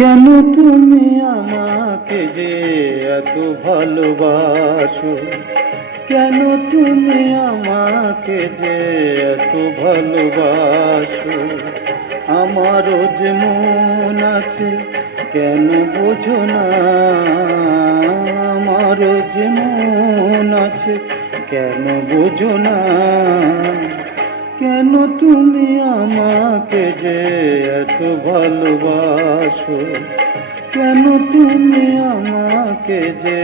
কেন তুমি আমাকে যে এত ভালোবাসো, কেন তুমি আমাকে যে এত ভালোবাসো। আমারও যে মন আছে কেন বোঝো না, আমারও যে মন আছে কেন বোঝো না। কেন তুমি আমাকে যে এত ভালোবাসো, কেন তুমি আমাকে যে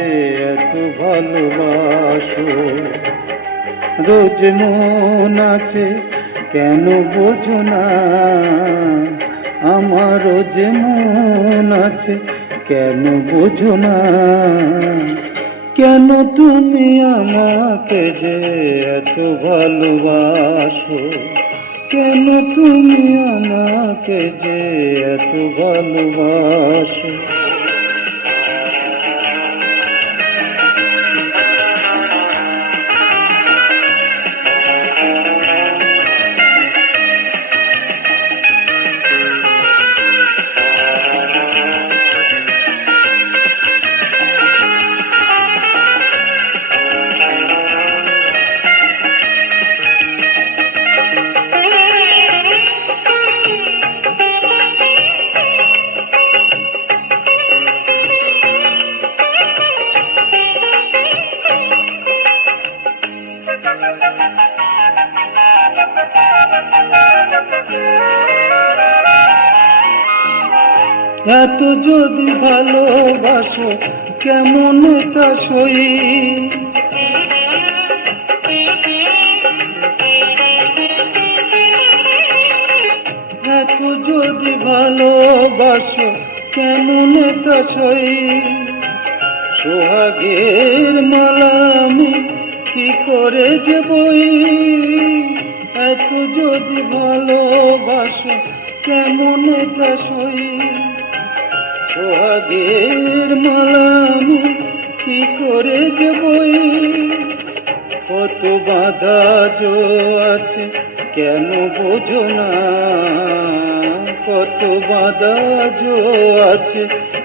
এত ভালোবাসো। রোজ মন আছে কেন বোঝো না, আমারও যে মন আছে কেন বোঝো না। কেন তুমি আমাকে যে এত ভালোবাসো, কেন তুমি আমাকে যে এত ভালোবাসো। এত যদি ভালোবাসো কেমন তা সই, এত যদি ভালোবাসো কেমন তা সই। সোহাগের মালা আমি কি করে যে বই, এত যদি ভালোবাসো কেমন তা সই। সোহাগের মালা আমি কি করে যে বই। কত বাধা জো আছে কেন বোঝো না, কত বাধা জো আছে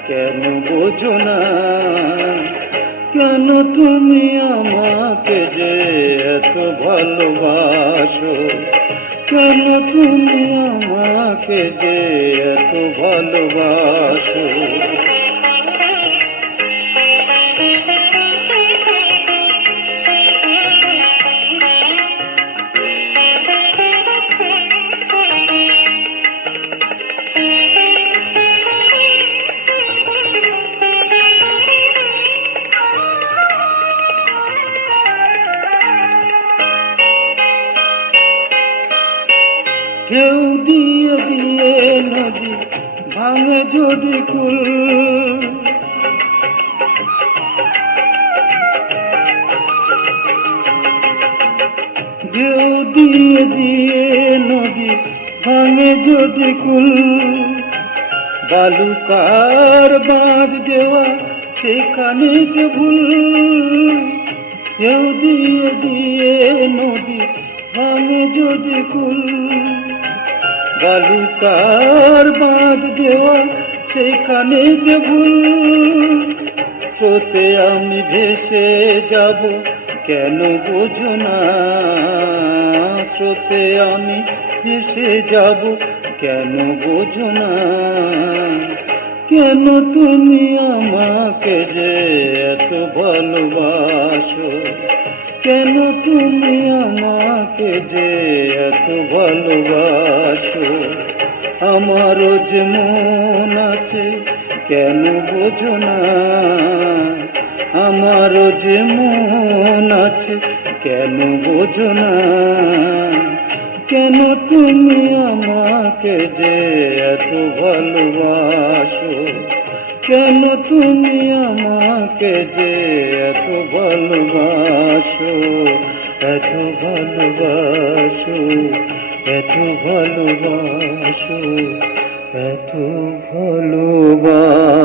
কেন বোঝো না। কেন তুমি আমাকে যে এত ভালোবাসো, কেন তুমি আমাকে যে এত ভালোবাসো। ঢেউ দিয়ে দিয়ে নদী ভাঙে যদি কুল, ঢেউ দিয়ে দিয়ে নদী ভাঙে যদি কুল। বালুকার বাঁধ দেওয়া সেখানে যে ভুল, ঢেউ দিয়ে দিয়ে নদী ভাঙে যদি কুল। বালুকার বাঁধ দেওয়া সেখানে যে ভুল। স্রোতে আমি ভেসে যাব কেন বোঝো না, স্রোতে আমি ভেসে যাব কেন বোঝো না। কেন তুমি আমাকে যে এত ভালোবাসো, কেন তুমি আমাকে যে এত ভালোবাসো। আমারও যে মন আছে কেন বোঝো না, আমারও যে মন আছে কেন বোঝো না। কেন তুমি আমাকে যে এত ভালোবাসো, কেন তুমি আমাকে যে এত ভালোবাসো, এত ভালোবাসো, এত ভালোবাসো, এত ভালোবাসো।